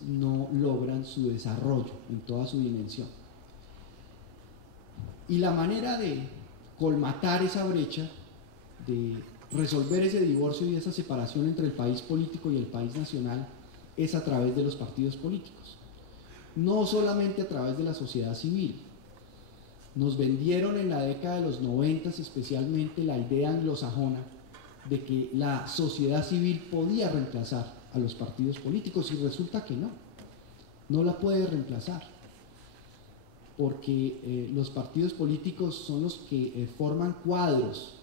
no logran su desarrollo en toda su dimensión. Y la manera de colmatar esa brecha, de resolver ese divorcio y esa separación entre el país político y el país nacional, es a través de los partidos políticos. No solamente a través de la sociedad civil. Nos vendieron en la década de los 90 especialmente la idea anglosajona de que la sociedad civil podía reemplazar a los partidos políticos, y resulta que no la puede reemplazar, porque los partidos políticos son los que forman cuadros,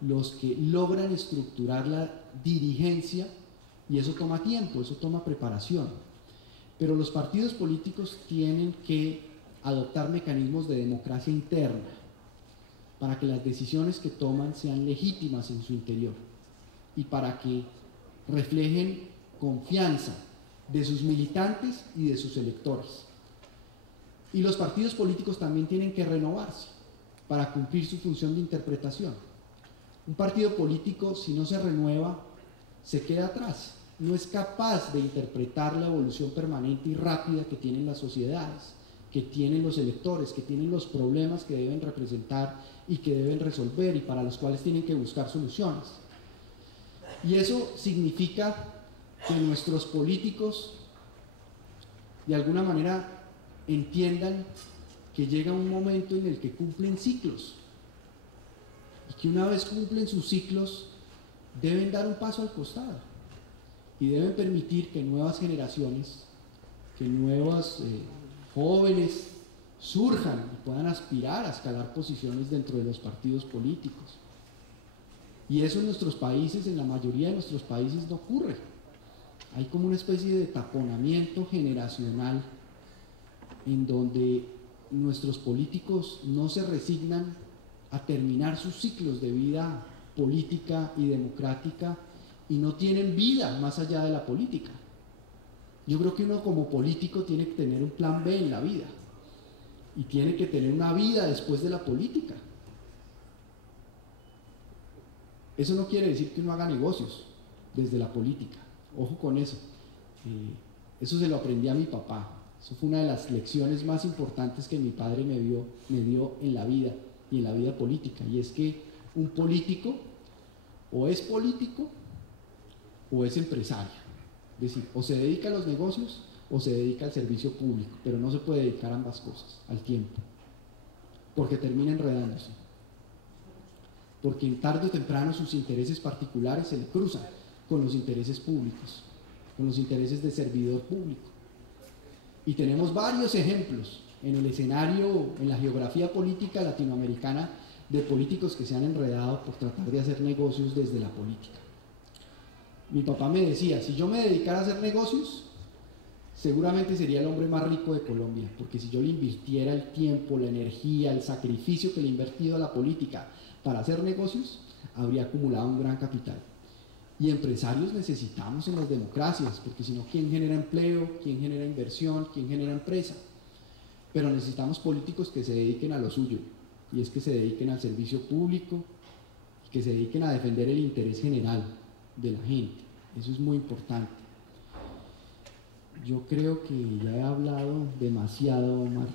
los que logran estructurar la dirigencia, y eso toma tiempo, eso toma preparación. Pero los partidos políticos tienen que adoptar mecanismos de democracia interna para que las decisiones que toman sean legítimas en su interior y para que reflejen confianza de sus militantes y de sus electores. Y los partidos políticos también tienen que renovarse para cumplir su función de interpretación. Un partido político, si no se renueva, se queda atrás, no es capaz de interpretar la evolución permanente y rápida que tienen las sociedades, que tienen los electores, que tienen los problemas que deben representar y que deben resolver y para los cuales tienen que buscar soluciones. Y eso significa que nuestros políticos de alguna manera entiendan que llega un momento en el que cumplen ciclos y que una vez cumplen sus ciclos deben dar un paso al costado y deben permitir que nuevas generaciones, que nuevos jóvenes surjan y puedan aspirar a escalar posiciones dentro de los partidos políticos. Y eso en nuestros países, en la mayoría de nuestros países, no ocurre. Hay como una especie de taponamiento generacional en donde nuestros políticos no se resignan a terminar sus ciclos de vida política y democrática y no tienen vida más allá de la política. Yo creo que uno como político tiene que tener un plan B en la vida y tiene que tener una vida después de la política. Eso no quiere decir que uno haga negocios desde la política, ojo con eso. Eso se lo aprendí a mi papá, eso fue una de las lecciones más importantes que mi padre me dio en la vida y en la vida política, y es que un político o es político o es empresario, es decir, o se dedica a los negocios o se dedica al servicio público, pero no se puede dedicar a ambas cosas al tiempo, porque termina enredándose, porque en tarde o temprano sus intereses particulares se le cruzan con los intereses públicos, con los intereses de servidor público. Y tenemos varios ejemplos en el escenario, en la geografía política latinoamericana, de políticos que se han enredado por tratar de hacer negocios desde la política. Mi papá me decía, si yo me dedicara a hacer negocios, seguramente sería el hombre más rico de Colombia, porque si yo le invirtiera el tiempo, la energía, el sacrificio que le he invertido a la política para hacer negocios, habría acumulado un gran capital. Y empresarios necesitamos en las democracias, porque si no, ¿quién genera empleo? ¿Quién genera inversión? ¿Quién genera empresa? Pero necesitamos políticos que se dediquen a lo suyo, y es que se dediquen al servicio público, que se dediquen a defender el interés general de la gente. Eso es muy importante. Yo creo que ya he hablado demasiado, Omar,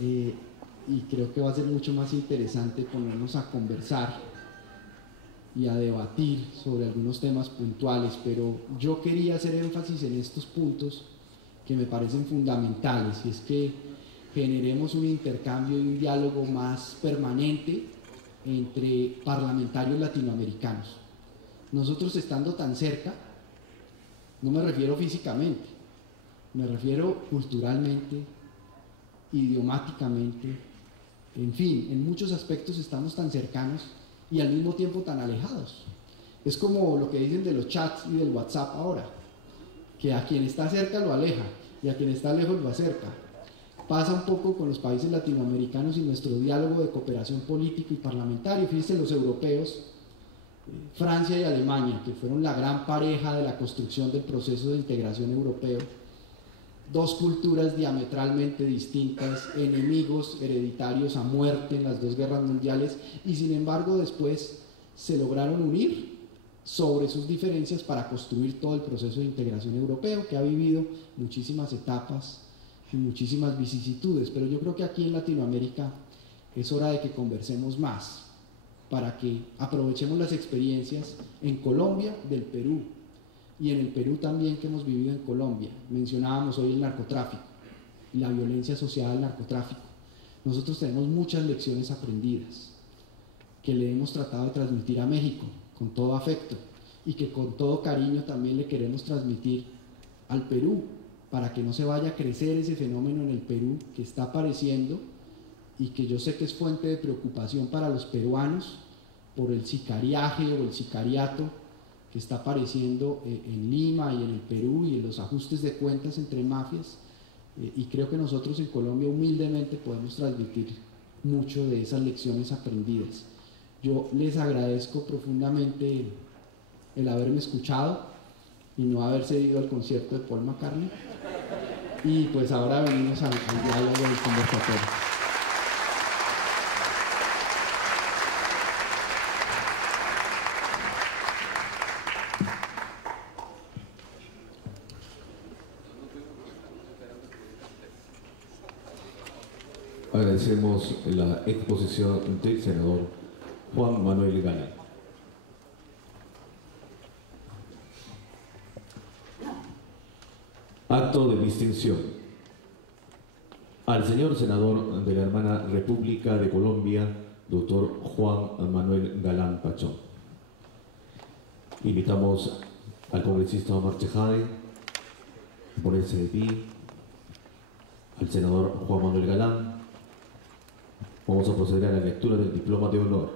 y creo que va a ser mucho más interesante ponernos a conversar y a debatir sobre algunos temas puntuales, pero yo quería hacer énfasis en estos puntos que me parecen fundamentales, y es que generemos un intercambio y un diálogo más permanente entre parlamentarios latinoamericanos. Nosotros estando tan cerca, no me refiero físicamente, me refiero culturalmente, idiomáticamente, en fin, en muchos aspectos estamos tan cercanos y al mismo tiempo tan alejados. Es como lo que dicen de los chats y del WhatsApp ahora, que a quien está cerca lo aleja y a quien está lejos lo acerca. Pasa un poco con los países latinoamericanos y nuestro diálogo de cooperación político y parlamentario. Fíjense los europeos, Francia y Alemania, que fueron la gran pareja de la construcción del proceso de integración europeo, dos culturas diametralmente distintas, enemigos hereditarios a muerte en las dos guerras mundiales, y sin embargo después se lograron unir sobre sus diferencias para construir todo el proceso de integración europeo, que ha vivido muchísimas etapas y muchísimas vicisitudes. Pero yo creo que aquí en Latinoamérica es hora de que conversemos más, para que aprovechemos las experiencias en Colombia del Perú, y en el Perú también que hemos vivido en Colombia. Mencionábamos hoy el narcotráfico y la violencia asociada al narcotráfico. Nosotros tenemos muchas lecciones aprendidas que le hemos tratado de transmitir a México con todo afecto, y que con todo cariño también le queremos transmitir al Perú, para que no se vaya a crecer ese fenómeno en el Perú que está apareciendo y que yo sé que es fuente de preocupación para los peruanos por el sicariaje o el sicariato que está apareciendo en Lima y en el Perú, y en los ajustes de cuentas entre mafias, y creo que nosotros en Colombia humildemente podemos transmitir mucho de esas lecciones aprendidas. Yo les agradezco profundamente el haberme escuchado y no haberse ido al concierto de Paul McCartney, y pues ahora venimos al diálogo del conversatorio. Agradecemos la exposición del senador Juan Manuel Galán. Acto de distinción. Al señor senador de la hermana República de Colombia, doctor Juan Manuel Galán Pachón. Invitamos al congresista Omar Chejade a ponerse de pie, al senador Juan Manuel Galán. Vamos a proceder a la lectura del diploma de honor.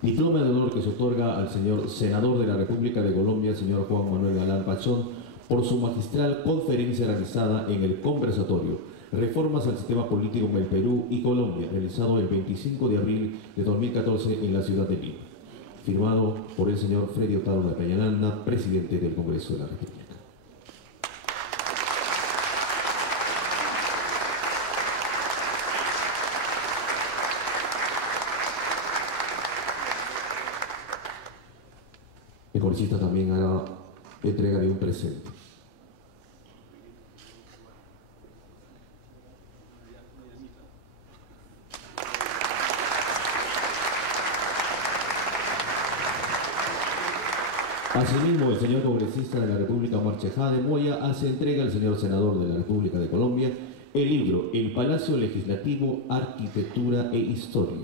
Diploma de honor que se otorga al señor senador de la República de Colombia, señor Juan Manuel Galán Pachón, por su magistral conferencia realizada en el conversatorio Reformas al Sistema Político en el Perú y Colombia, realizado el 25 de abril de 2014 en la ciudad de Lima. Firmado por el señor Freddy Otárola Peñalanda, presidente del Congreso de la República. El congresista también hará entrega de un presente. Asimismo, el señor congresista de la República, Omar Chejade Moya, hace entrega al señor senador de la República de Colombia el libro El Palacio Legislativo, Arquitectura e Historia.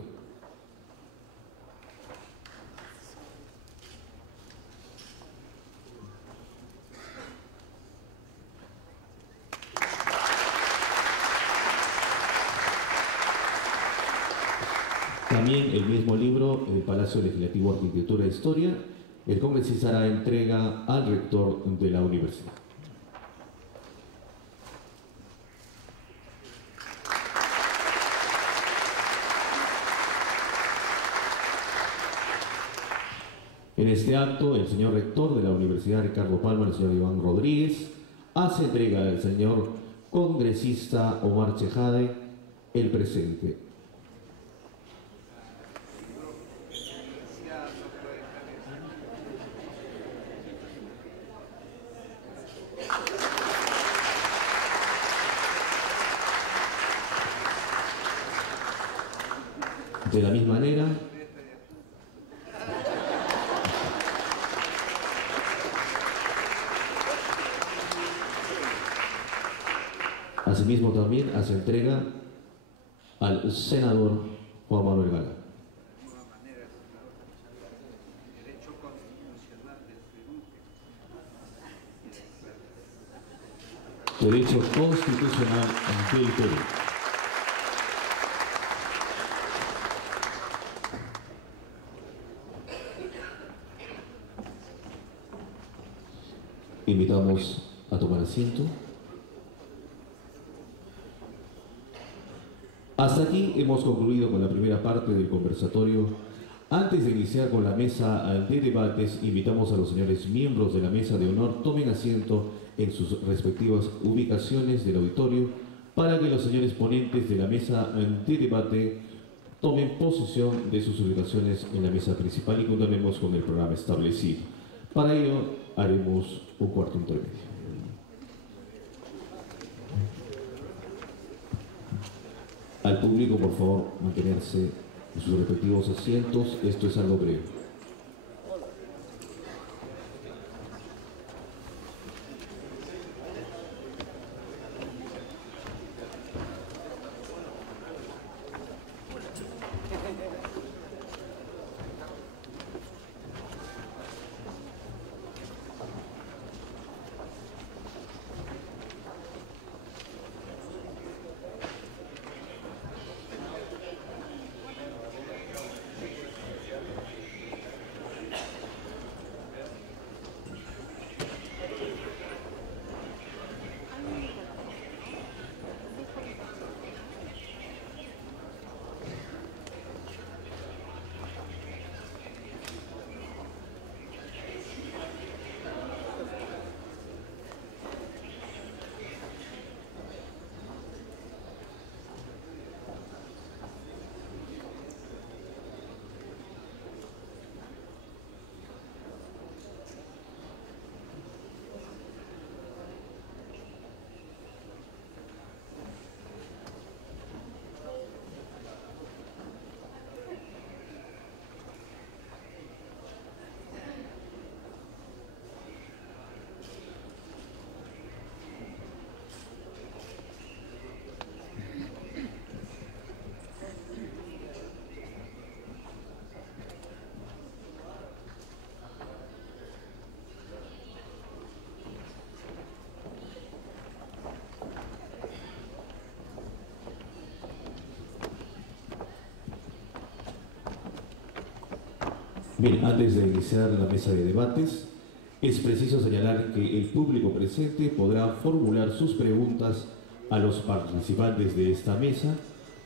También el mismo libro, El Palacio Legislativo, Arquitectura e Historia, el congresista hará entrega al rector de la universidad. En este acto, el señor rector de la Universidad Ricardo Palma, el señor Iván Rodríguez, hace entrega al señor congresista Omar Chejade el presente. De la misma manera, asimismo también hace entrega al senador Juan Manuel Galán. Derecho constitucional del Perú. Invitamos a tomar asiento. Hasta aquí hemos concluido con la primera parte del conversatorio. Antes de iniciar con la mesa de debates, invitamos a los señores miembros de la mesa de honor tomen asiento en sus respectivas ubicaciones del auditorio para que los señores ponentes de la mesa de debate tomen posesión de sus ubicaciones en la mesa principal y continuemos con el programa establecido. Para ello haremos un cuarto intermedio. Al público, por favor, mantenerse en sus respectivos asientos. Esto es algo breve. Bien, antes de iniciar la mesa de debates, es preciso señalar que el público presente podrá formular sus preguntas a los participantes de esta mesa.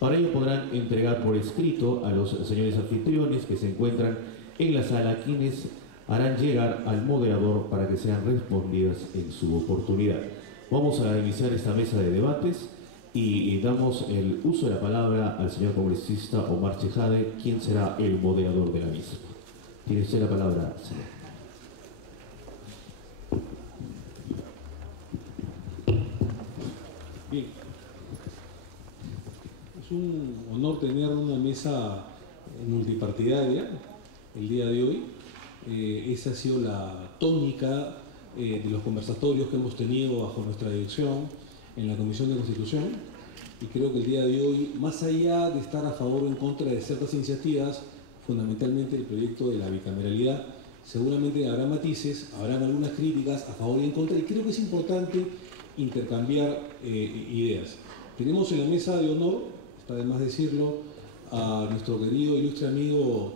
Para ello podrán entregar por escrito a los señores anfitriones que se encuentran en la sala, quienes harán llegar al moderador para que sean respondidas en su oportunidad. Vamos a iniciar esta mesa de debates y damos el uso de la palabra al señor congresista Omar Chejade, quien será el moderador de la misma. Tiene usted la palabra, señor. Bien, es un honor tener una mesa multipartidaria el día de hoy. Esa ha sido la tónica de los conversatorios que hemos tenido bajo nuestra dirección en la Comisión de Constitución, y creo que el día de hoy, más allá de estar a favor o en contra de ciertas iniciativas, fundamentalmente el proyecto de la bicameralidad, seguramente habrá matices, habrán algunas críticas a favor y en contra, y creo que es importante intercambiar ideas. Tenemos en la mesa de honor, está de más decirlo, a nuestro querido ilustre amigo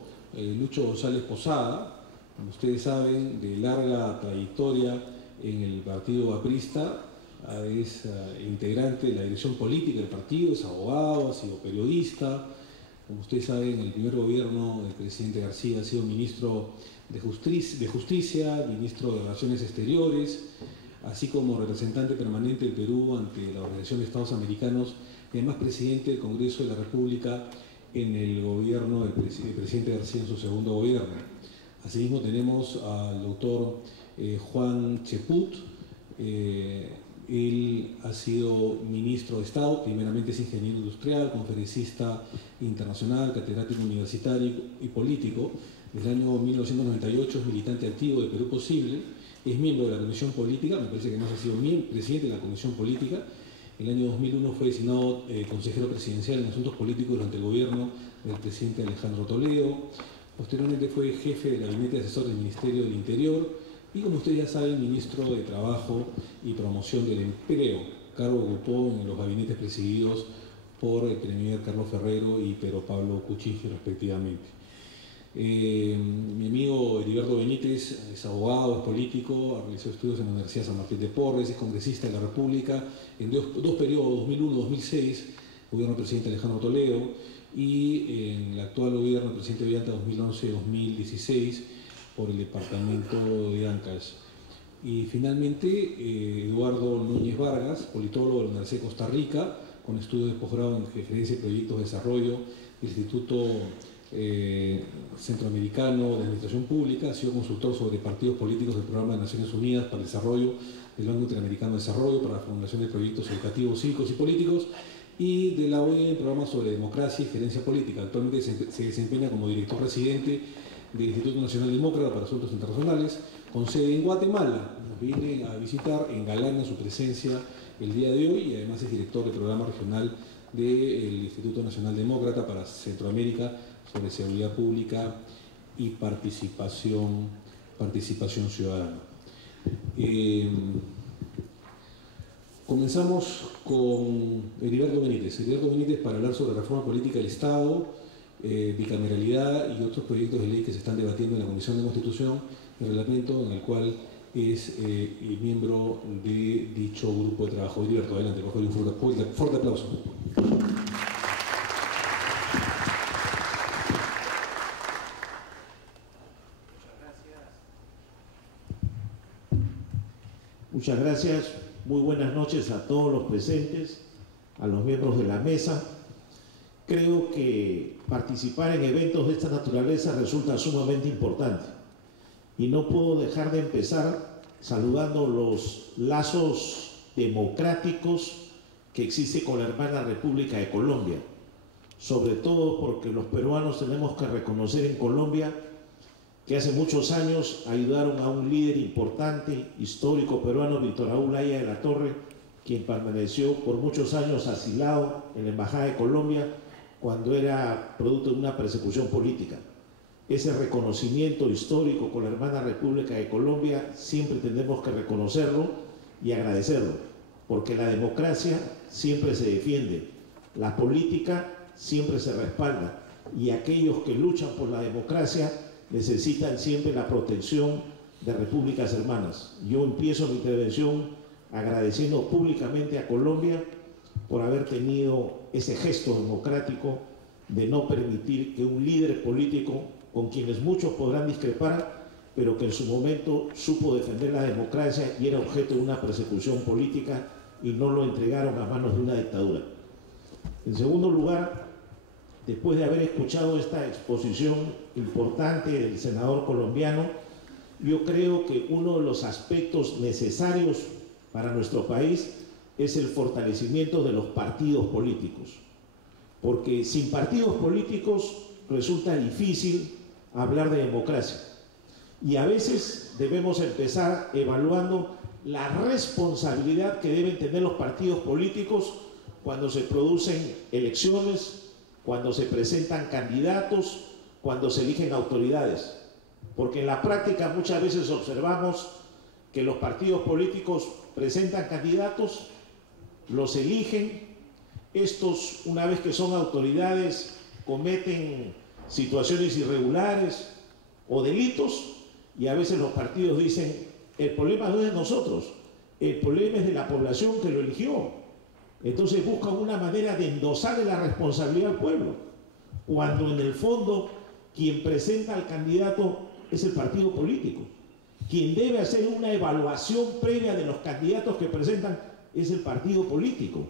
Lucho González Posada, como ustedes saben, de larga trayectoria en el partido aprista, es integrante de la dirección política del partido, es abogado, ha sido periodista. Como ustedes saben, en el primer gobierno del presidente García ha sido ministro de Justicia, ministro de Relaciones Exteriores, así como representante permanente del Perú ante la Organización de Estados Americanos y además presidente del Congreso de la República en el gobierno del presidente García en su segundo gobierno. Asimismo tenemos al doctor Juan Cheput. Él ha sido ministro de Estado, primeramente es ingeniero industrial, conferencista internacional, catedrático universitario y político. Desde el año 1998 es militante activo de Perú Posible, es miembro de la Comisión Política, me parece que más ha sido presidente de la Comisión Política. En el año 2001 fue designado consejero presidencial en asuntos políticos durante el gobierno del presidente Alejandro Toledo. Posteriormente fue jefe del gabinete asesor del Ministerio del Interior y, como ustedes ya saben, ministro de Trabajo y Promoción del Empleo, cargo que ocupó en los gabinetes presididos por el premier Carlos Ferrero y Pedro Pablo Kuczynski, respectivamente. Mi amigo Heriberto Benítez es abogado, es político, ha realizado estudios en la Universidad San Martín de Porres, es congresista de la República en dos periodos, 2001-2006, gobierno del presidente Alejandro Toledo, y en el actual gobierno del presidente Ollanta 2011-2016 por el departamento de Ancash. Y finalmente Eduardo Núñez Vargas, politólogo de la Universidad de Costa Rica, con estudios de posgrado en gerencia y proyectos de desarrollo Instituto Centroamericano de Administración Pública, ha sido consultor sobre partidos políticos del Programa de Naciones Unidas para el Desarrollo del Banco Interamericano de Desarrollo para la formulación de proyectos educativos, cívicos y políticos, y de la OEA en programas sobre democracia y gerencia política. Actualmente se desempeña como director residente del Instituto Nacional Demócrata para Asuntos Internacionales, con sede en Guatemala. Nos viene a visitar, engalana su presencia el día de hoy, y además es director del programa regional del Instituto Nacional Demócrata para Centroamérica sobre seguridad pública y participación ciudadana. Comenzamos con Heriberto Benítez. Heriberto Benítez para hablar sobre reforma política del Estado, bicameralidad y otros proyectos de ley que se están debatiendo en la Comisión de Constitución y Reglamento, en el cual es miembro de dicho grupo de trabajo. Heriberto, adelante, por favor, un fuerte aplauso. Muchas gracias, muy buenas noches a todos los presentes, a los miembros de la mesa. Creo que participar en eventos de esta naturaleza resulta sumamente importante y no puedo dejar de empezar saludando los lazos democráticos que existe con la hermana República de Colombia, sobre todo porque los peruanos tenemos que reconocer en Colombia que hace muchos años ayudaron a un líder importante, histórico peruano, Víctor Raúl Haya de la Torre, quien permaneció por muchos años asilado en la Embajada de Colombia cuando era producto de una persecución política. Ese reconocimiento histórico con la hermana República de Colombia siempre tenemos que reconocerlo y agradecerlo, porque la democracia siempre se defiende, la política siempre se respalda, y aquellos que luchan por la democracia necesitan siempre la protección de repúblicas hermanas. Yo empiezo mi intervención agradeciendo públicamente a Colombia por haber tenido ese gesto democrático de no permitir que un líder político, con quienes muchos podrán discrepar, pero que en su momento supo defender la democracia y era objeto de una persecución política, y no lo entregaron a manos de una dictadura. En segundo lugar, después de haber escuchado esta exposición importante del senador colombiano, yo creo que uno de los aspectos necesarios para nuestro país es el fortalecimiento de los partidos políticos, porque sin partidos políticos resulta difícil hablar de democracia, y a veces debemos empezar evaluando la responsabilidad que deben tener los partidos políticos cuando se producen elecciones, cuando se presentan candidatos, cuando se eligen autoridades. Porque en la práctica muchas veces observamos que los partidos políticos presentan candidatos, los eligen, estos, una vez que son autoridades, cometen situaciones irregulares o delitos, y a veces los partidos dicen: el problema no es de nosotros, el problema es de la población que lo eligió. Entonces buscan una manera de endosarle la responsabilidad al pueblo, cuando en el fondo quien presenta al candidato es el partido político. Quien debe hacer una evaluación previa de los candidatos que presentan es el partido político.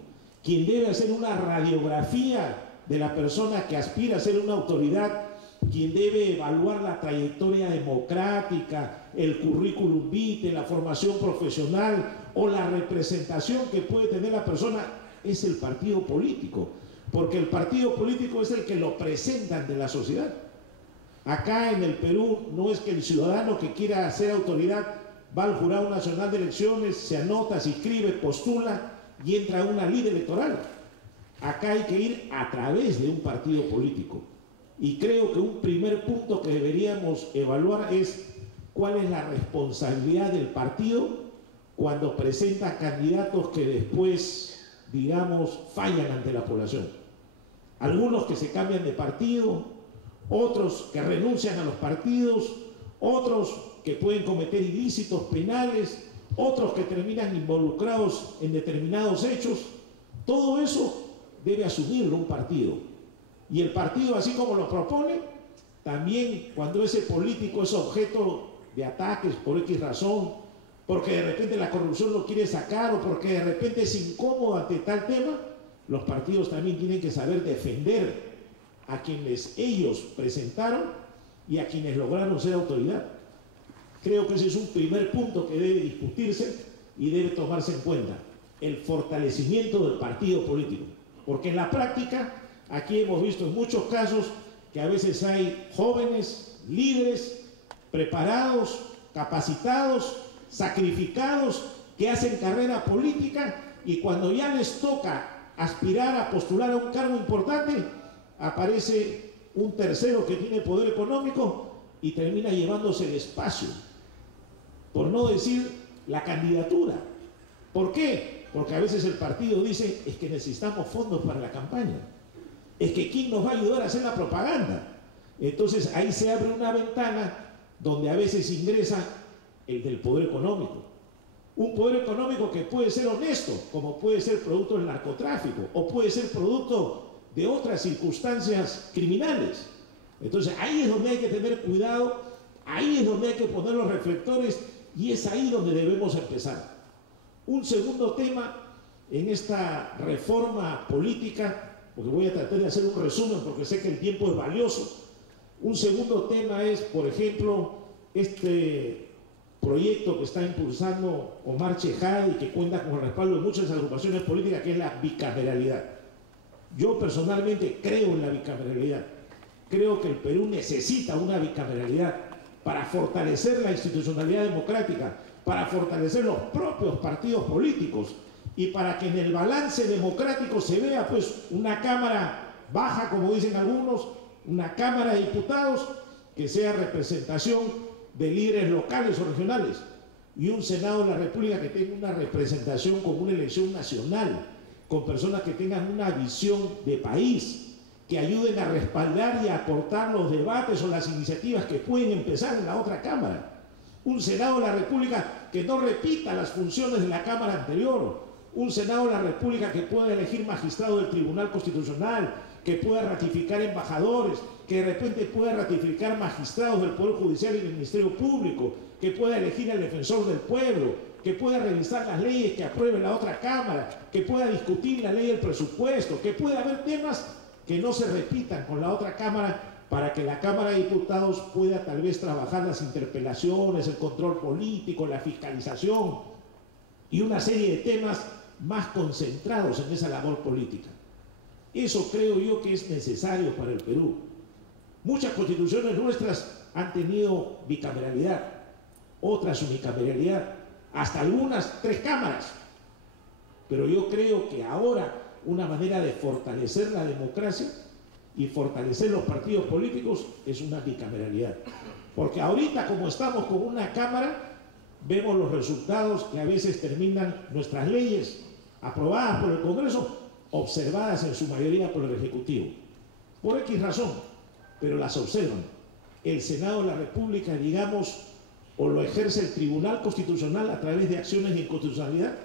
Quien debe hacer una radiografía de la persona que aspira a ser una autoridad, quien debe evaluar la trayectoria democrática, el currículum vitae, la formación profesional o la representación que puede tener la persona, es el partido político, porque el partido político es el que lo presenta ante la sociedad. Acá en el Perú no es que el ciudadano que quiera ser autoridad va al Jurado Nacional de Elecciones, se anota, se inscribe, postula y entra a una lid electoral. Acá hay que ir a través de un partido político. Y creo que un primer punto que deberíamos evaluar es cuál es la responsabilidad del partido cuando presenta candidatos que después, digamos, fallan ante la población. Algunos que se cambian de partido, otros que renuncian a los partidos, otros que pueden cometer ilícitos penales, otros que terminan involucrados en determinados hechos. Todo eso debe asumirlo un partido. Y el partido, así como lo propone, también cuando ese político es objeto de ataques por X razón, porque de repente la corrupción lo quiere sacar o porque de repente es incómodo ante tal tema, los partidos también tienen que saber defender a quienes ellos presentaron y a quienes lograron ser autoridad. Creo que ese es un primer punto que debe discutirse y debe tomarse en cuenta, el fortalecimiento del partido político. Porque en la práctica, aquí hemos visto en muchos casos que a veces hay jóvenes, líderes, preparados, capacitados, sacrificados, que hacen carrera política y cuando ya les toca aspirar a postular a un cargo importante, aparece un tercero que tiene poder económico y termina llevándose el espacio, por no decir la candidatura. ¿Por qué? Porque a veces el partido dice, es que necesitamos fondos para la campaña, es que ¿quién nos va a ayudar a hacer la propaganda? Entonces ahí se abre una ventana donde a veces ingresa el del poder económico. Un poder económico que puede ser honesto, como puede ser producto del narcotráfico, o puede ser producto de otras circunstancias criminales. Entonces ahí es donde hay que tener cuidado, ahí es donde hay que poner los reflectores y es ahí donde debemos empezar. Un segundo tema en esta reforma política, porque voy a tratar de hacer un resumen porque sé que el tiempo es valioso. Un segundo tema es, por ejemplo, este proyecto que está impulsando Omar Chejade y que cuenta con el respaldo de muchas agrupaciones políticas, que es la bicameralidad. Yo personalmente creo en la bicameralidad. Creo que el Perú necesita una bicameralidad para fortalecer la institucionalidad democrática, para fortalecer los propios partidos políticos y para que en el balance democrático se vea pues una cámara baja, como dicen algunos, una cámara de diputados que sea representación de líderes locales o regionales y un Senado de la República que tenga una representación con una elección nacional, con personas que tengan una visión de país, que ayuden a respaldar y a aportar los debates o las iniciativas que pueden empezar en la otra Cámara. Un Senado de la República que no repita las funciones de la Cámara anterior, un Senado de la República que pueda elegir magistrados del Tribunal Constitucional, que pueda ratificar embajadores, que de repente pueda ratificar magistrados del Poder Judicial y del Ministerio Público, que pueda elegir al defensor del pueblo, que pueda revisar las leyes que apruebe la otra Cámara, que pueda discutir la ley del presupuesto, que pueda haber temas que no se repitan con la otra Cámara para que la Cámara de Diputados pueda tal vez trabajar las interpelaciones, el control político, la fiscalización y una serie de temas más concentrados en esa labor política. Eso creo yo que es necesario para el Perú. Muchas constituciones nuestras han tenido bicameralidad, otras unicameralidad, hasta algunas 3 cámaras. Pero yo creo que ahora una manera de fortalecer la democracia y fortalecer los partidos políticos es una bicameralidad. Porque ahorita, como estamos con una cámara, vemos los resultados que a veces terminan nuestras leyes aprobadas por el Congreso, observadas en su mayoría por el Ejecutivo. Por X razón, pero las observan. El Senado de la República, digamos, o lo ejerce el Tribunal Constitucional a través de acciones de inconstitucionalidad,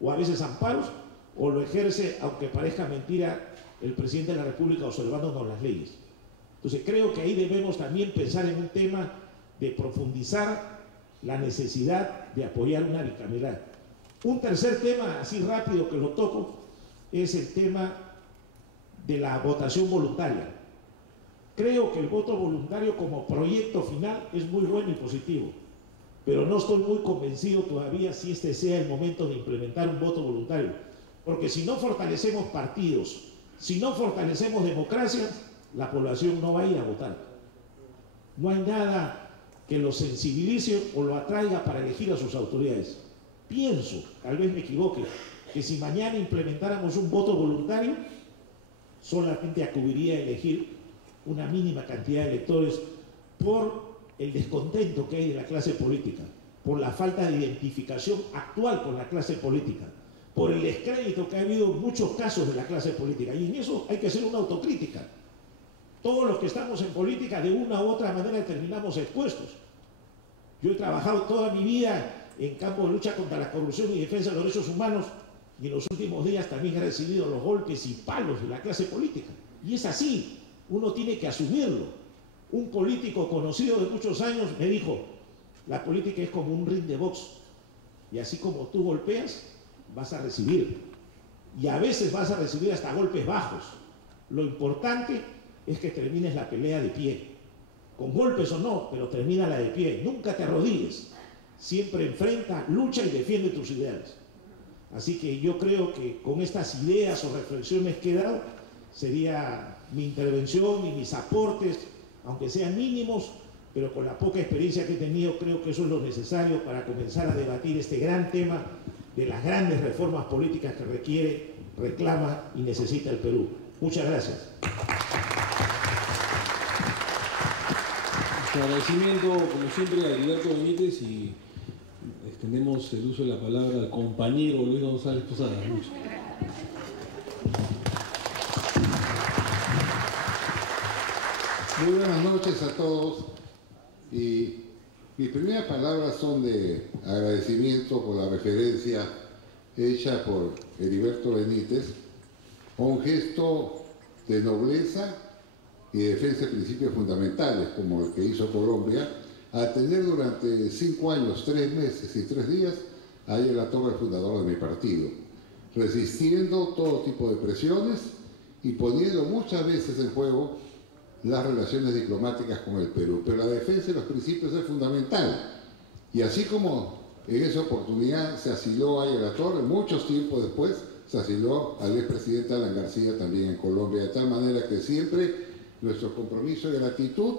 o a veces amparos, o lo ejerce, aunque parezca mentira, el Presidente de la República observándonos las leyes. Entonces creo que ahí debemos también pensar en un tema de profundizar la necesidad de apoyar una bicameralidad. Un tercer tema, así rápido que lo toco, es el tema de la votación voluntaria. Creo que el voto voluntario como proyecto final es muy bueno y positivo, pero no estoy muy convencido todavía si este sea el momento de implementar un voto voluntario, porque si no fortalecemos partidos, si no fortalecemos democracia, la población no va a ir a votar. No hay nada que lo sensibilice o lo atraiga para elegir a sus autoridades. Pienso, tal vez me equivoque, que si mañana implementáramos un voto voluntario, solamente acudiría a elegir una mínima cantidad de electores por el descontento que hay de la clase política, por la falta de identificación actual con la clase política, por el descrédito que ha habido en muchos casos de la clase política. Y en eso hay que hacer una autocrítica. Todos los que estamos en política, de una u otra manera, terminamos expuestos. Yo he trabajado toda mi vida en campo de lucha contra la corrupción y defensa de los derechos humanos, y en los últimos días también he recibido los golpes y palos de la clase política. Y es así, uno tiene que asumirlo. Un político conocido de muchos años me dijo, la política es como un ring de box, y así como tú golpeas, vas a recibir. Y a veces vas a recibir hasta golpes bajos. Lo importante es que termines la pelea de pie. Con golpes o no, pero termínala de pie. Nunca te arrodilles. Siempre enfrenta, lucha y defiende tus ideales. Así que yo creo que con estas ideas o reflexiones que he dado, sería mi intervención y mis aportes, aunque sean mínimos, pero con la poca experiencia que he tenido, creo que eso es lo necesario para comenzar a debatir este gran tema de las grandes reformas políticas que requiere, reclama y necesita el Perú. Muchas gracias. Nuestro agradecimiento, como siempre, a Heriberto Benítez, y extendemos el uso de la palabra al compañero Luis González Posada. Muy buenas noches a todos, y mis primeras palabras son de agradecimiento por la referencia hecha por Heriberto Benítez a un gesto de nobleza y defensa de principios fundamentales como el que hizo Colombia, al tener durante 5 años, 3 meses y 3 días a Ariel Torres, el fundador de mi partido, resistiendo todo tipo de presiones y poniendo muchas veces en juego las relaciones diplomáticas con el Perú. Pero la defensa de los principios es fundamental. Y así como en esa oportunidad se asiló a Ariel Torres, muchos tiempos después se asiló al expresidente Alan García también en Colombia, de tal manera que siempre nuestro compromiso de gratitud,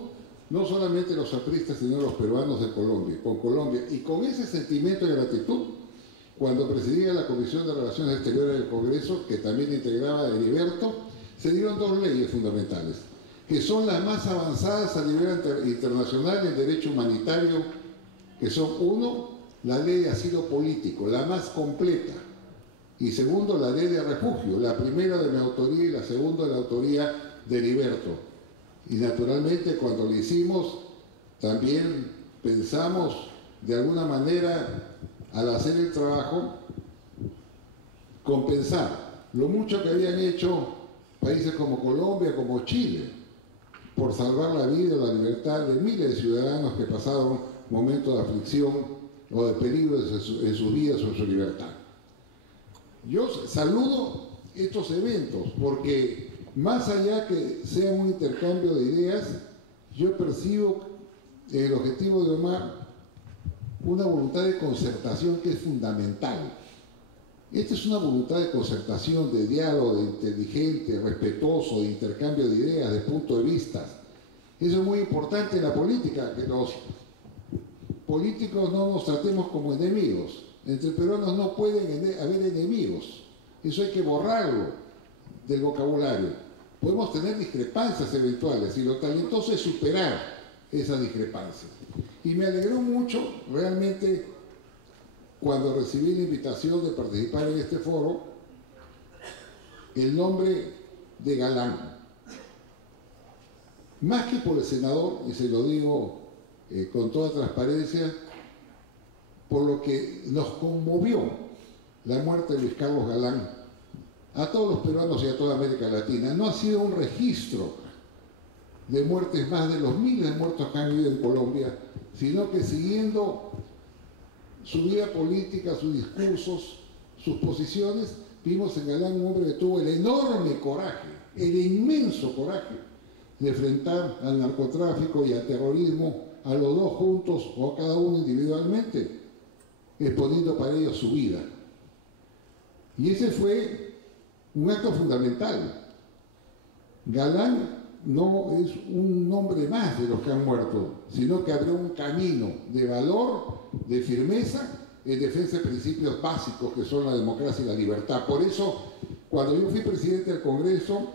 no solamente los apristas, sino los peruanos de Colombia, con Colombia. Y con ese sentimiento de gratitud, cuando presidía la Comisión de Relaciones Exteriores del Congreso, que también integraba a Heriberto, se dieron 2 leyes fundamentales, que son las más avanzadas a nivel internacional en derecho humanitario, que son, 1, la ley de asilo político, la más completa, y 2, la ley de refugio, la primera de mi autoría y la segunda de la autoría de Heriberto. Y naturalmente cuando lo hicimos, también pensamos de alguna manera, al hacer el trabajo, compensar lo mucho que habían hecho países como Colombia, como Chile, por salvar la vida o la libertad de miles de ciudadanos que pasaron momentos de aflicción o de peligro en sus vidas o en su libertad. Yo saludo estos eventos porque, más allá que sea un intercambio de ideas, yo percibo en el objetivo de Omar una voluntad de concertación que es fundamental. Esta es una voluntad de concertación, de diálogo, de inteligente, respetuoso, de intercambio de ideas, de puntos de vista. Eso es muy importante en la política, que los políticos no nos tratemos como enemigos. Entre peruanos no pueden haber enemigos. Eso hay que borrarlo del vocabulario. Podemos tener discrepancias eventuales y lo talentoso es superar esas discrepancias. Y me alegró mucho realmente cuando recibí la invitación de participar en este foro, el nombre de Galán. Más que por el senador, y se lo digo con toda transparencia, por lo que nos conmovió la muerte de Luis Carlos Galán, a todos los peruanos y a toda América Latina. No ha sido un registro de muertes más de los miles de muertos que han habido en Colombia, sino que siguiendo su vida política, sus discursos, sus posiciones, vimos en Galán un hombre que tuvo el enorme coraje, el inmenso coraje de enfrentar al narcotráfico y al terrorismo, a los dos juntos o a cada uno individualmente, exponiendo para ellos su vida. Y ese fue un acto fundamental. Galán no es un nombre más de los que han muerto, sino que abrió un camino de valor, de firmeza, en defensa de principios básicos que son la democracia y la libertad. Por eso, cuando yo fui presidente del Congreso,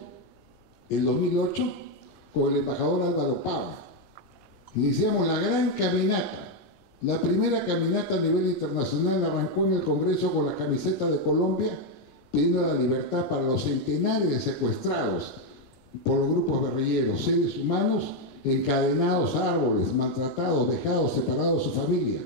en 2008, con el embajador Álvaro Pava, iniciamos la gran caminata. La primera caminata a nivel internacional arrancó en el Congreso con la camiseta de Colombia, pidiendo la libertad para los centenares de secuestrados por los grupos guerrilleros, seres humanos encadenados a árboles, maltratados, vejados, separados de su familia.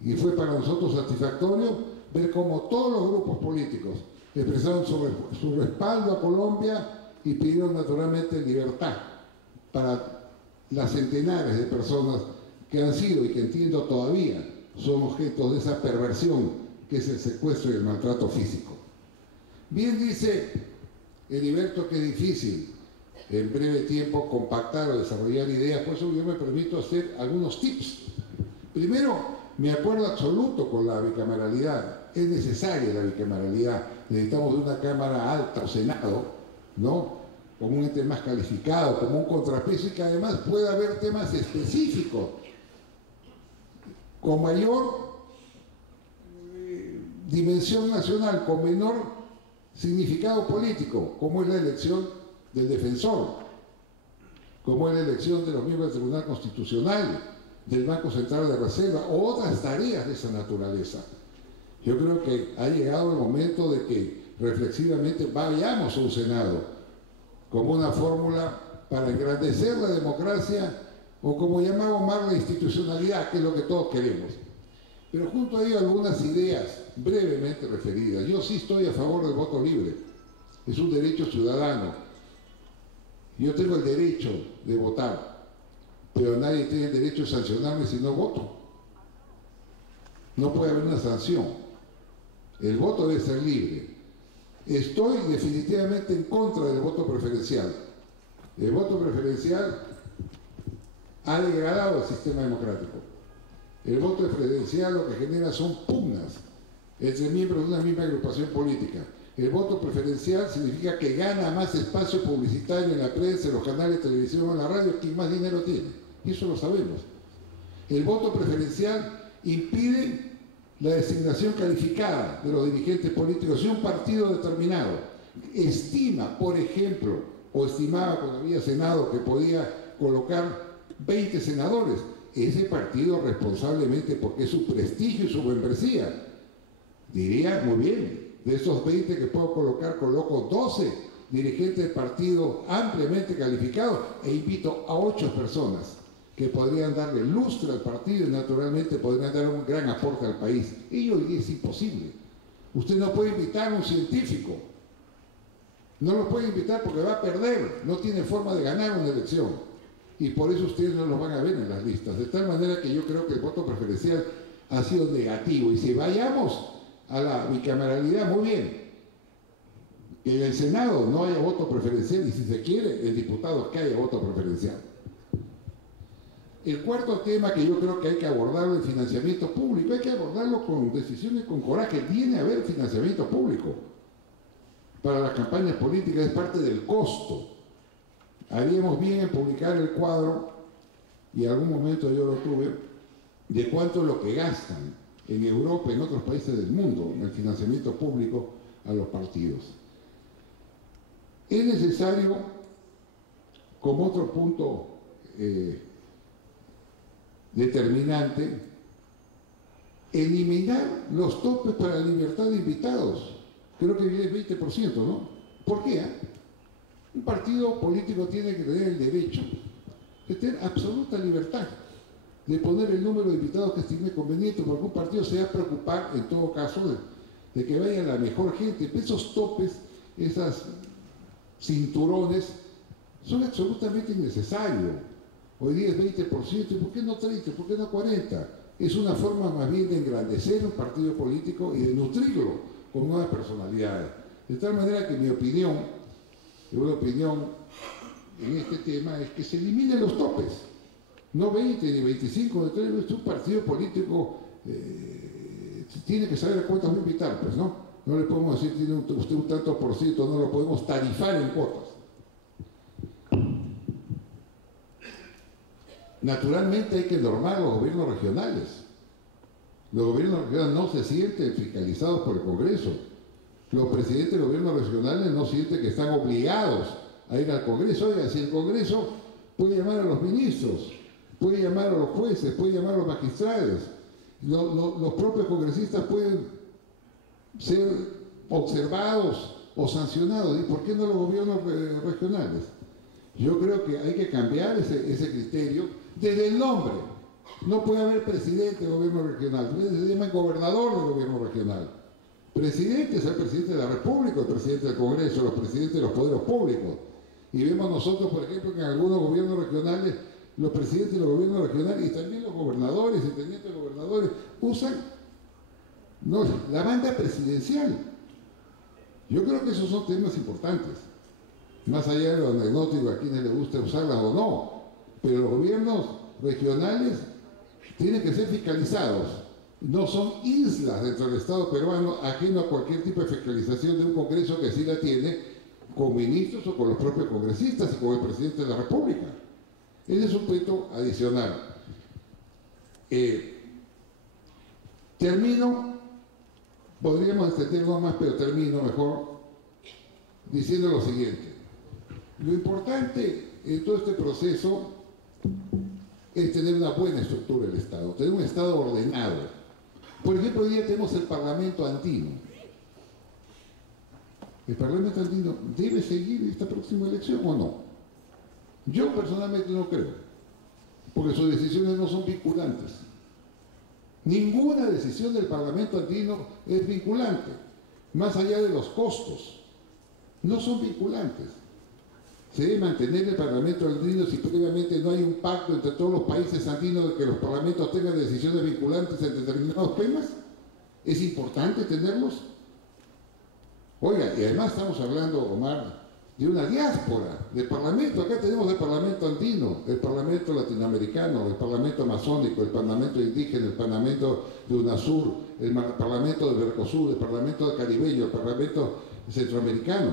Y fue para nosotros satisfactorio ver cómo todos los grupos políticos expresaron su respaldo a Colombia y pidieron naturalmente libertad para las centenares de personas que han sido y que entiendo todavía son objetos de esa perversión que es el secuestro y el maltrato físico. Bien dice Heriberto que es difícil en breve tiempo compactar o desarrollar ideas, por eso yo me permito hacer algunos tips. Primero, me acuerdo absoluto con la bicameralidad. Es necesaria la bicameralidad. Necesitamos de una Cámara Alta o Senado, ¿no?, como un ente más calificado, como un contrapeso, y que además pueda haber temas específicos con mayor dimensión nacional, con menor significado político, como es la elección del defensor, como es la elección de los miembros del Tribunal Constitucional, del Banco Central de Reserva, o otras tareas de esa naturaleza. Yo creo que ha llegado el momento de que reflexivamente vayamos a un Senado como una fórmula para engrandecer la democracia, o como llamamos más la institucionalidad, que es lo que todos queremos. Pero junto a ello algunas ideas brevemente referidas. Yo sí estoy a favor del voto libre. Es un derecho ciudadano. Yo tengo el derecho de votar, pero nadie tiene el derecho de sancionarme si no voto. No puede haber una sanción. El voto debe ser libre. Estoy definitivamente en contra del voto preferencial. El voto preferencial ha degradado el sistema democrático. El voto preferencial lo que genera son pugnas entre miembros de una misma agrupación política. El voto preferencial significa que gana más espacio publicitario en la prensa, en los canales de televisión, en la radio, quien más dinero tiene. Y eso lo sabemos. El voto preferencial impide la designación calificada de los dirigentes políticos. Si un partido determinado estima, por ejemplo, o estimaba cuando había Senado que podía colocar 20 senadores, ese partido responsablemente, porque es su prestigio y su membresía, diría, muy bien, de esos 20 que puedo colocar, coloco 12 dirigentes del partido ampliamente calificados e invito a 8 personas que podrían darle lustre al partido y naturalmente podrían dar un gran aporte al país. Y hoy día es imposible. Usted no puede invitar a un científico. No lo puede invitar porque va a perder. No tiene forma de ganar una elección. Y por eso ustedes no los van a ver en las listas. De tal manera que yo creo que el voto preferencial ha sido negativo. Y si vayamos a la bicameralidad, muy bien. Que en el Senado no haya voto preferencial y si se quiere, el diputado que haya voto preferencial. El cuarto tema que yo creo que hay que abordarlo es el financiamiento público. Hay que abordarlo con decisión y con coraje. Tiene que haber financiamiento público para las campañas políticas, es parte del costo. Haríamos bien en publicar el cuadro, y en algún momento yo lo tuve, de cuánto es lo que gastan en Europa y en otros países del mundo en el financiamiento público a los partidos. Es necesario, como otro punto determinante, eliminar los topes para la libertad de invitados. Creo que viene el 20%, ¿no? ¿Por qué? Un partido político tiene que tener el derecho de tener absoluta libertad de poner el número de invitados que estime conveniente, porque un partido se va a preocupar, en todo caso, de que vaya la mejor gente. Esos topes, esos cinturones, son absolutamente innecesarios. Hoy día es 20%, ¿y por qué no 30%? ¿Por qué no 40%? Es una forma más bien de engrandecer un partido político y de nutrirlo con nuevas personalidades. De tal manera que mi opinión, una opinión en este tema, es que se eliminen los topes. No 20 ni 25, un partido político tiene que saber a cuántos va a invitar, pues, ¿no? No le podemos decir, tiene usted un tanto por ciento, no lo podemos tarifar en cuotas. Naturalmente hay que normar los gobiernos regionales. Los gobiernos regionales no se sienten fiscalizados por el Congreso. Los presidentes de gobiernos regionales no sienten que están obligados a ir al Congreso. Oiga, si el Congreso puede llamar a los ministros, puede llamar a los jueces, puede llamar a los magistrados, los propios congresistas pueden ser observados o sancionados. ¿Y por qué no los gobiernos regionales? Yo creo que hay que cambiar ese criterio desde el nombre. No puede haber presidente del gobierno regional, se llama gobernador del gobierno regional. Presidente es el presidente de la República, el presidente del Congreso, los presidentes de los poderes públicos. Y vemos nosotros, por ejemplo, que en algunos gobiernos regionales, los presidentes de los gobiernos regionales y también los gobernadores y tenientes gobernadores usan la banda presidencial. Yo creo que esos son temas importantes. más allá de lo anecdótico, a quienes les guste usarlas o no, pero los gobiernos regionales tienen que ser fiscalizados. No son islas dentro del Estado peruano, ajeno a cualquier tipo de fiscalización de un Congreso que sí la tiene, con ministros o con los propios congresistas y con el presidente de la República. Ese es un punto adicional. Termino, podríamos extenderlo más, pero termino mejor diciendo lo siguiente. Lo importante en todo este proceso es tener una buena estructura del Estado, tener un Estado ordenado. Por ejemplo, hoy día tenemos el Parlamento andino. ¿El Parlamento andino debe seguir esta próxima elección o no? Yo personalmente no creo, porque sus decisiones no son vinculantes. Ninguna decisión del Parlamento andino es vinculante, más allá de los costos. No son vinculantes. Se debe mantener el Parlamento andino si previamente no hay un pacto entre todos los países andinos de que los parlamentos tengan decisiones vinculantes en determinados temas. ¿Es importante tenerlos? Oiga, y además estamos hablando, Omar, de una diáspora del Parlamento. Acá tenemos el Parlamento andino, el Parlamento latinoamericano, el Parlamento amazónico, el Parlamento indígena, el Parlamento de UNASUR, el Parlamento de Mercosur, el Parlamento caribeño, el Parlamento centroamericano.